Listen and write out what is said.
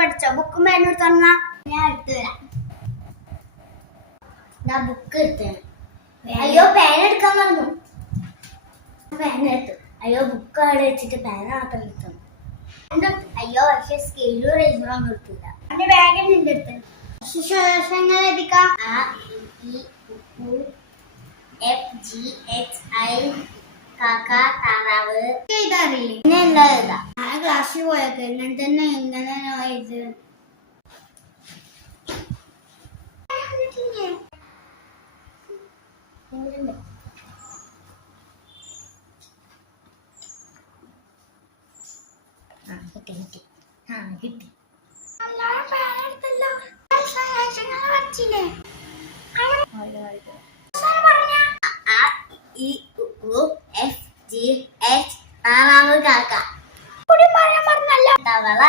പഠിച്ചോ? ബുക്കും പേനും എടുത്ത് തന്നാ ഞാൻ എടുത്തു തരാം. ഞാൻ ബുക്ക് എടുത്തേണ്. അയ്യോ പേന എടുക്കാൻ പറഞ്ഞു. പേന എടുത്തു. അയ്യോ ബുക്ക് അവിടെ വെച്ചിട്ട് പേന മാത്രം എടുത്തു. അയ്യോ പക്ഷെ സ്കെയിലും റേസറും ഒന്നും എടുത്തില്ല. എന്റെ ബാഗ് നിന്റെ അടുത്ത്. ശിശുങ്ങൾ എഴുതിക്കാം. FGHI കാക്ക താറാവ് എഴുതാറില്ലേ? പിന്നെ എന്താ എഴുതാ? ആ ക്ലാസ്സിൽ പോയൊക്കെ ഇങ്ങനെ തന്നെ എങ്ങനെ ഇത് കിട്ടി. FGH താറാവ് കാക്ക. തവള.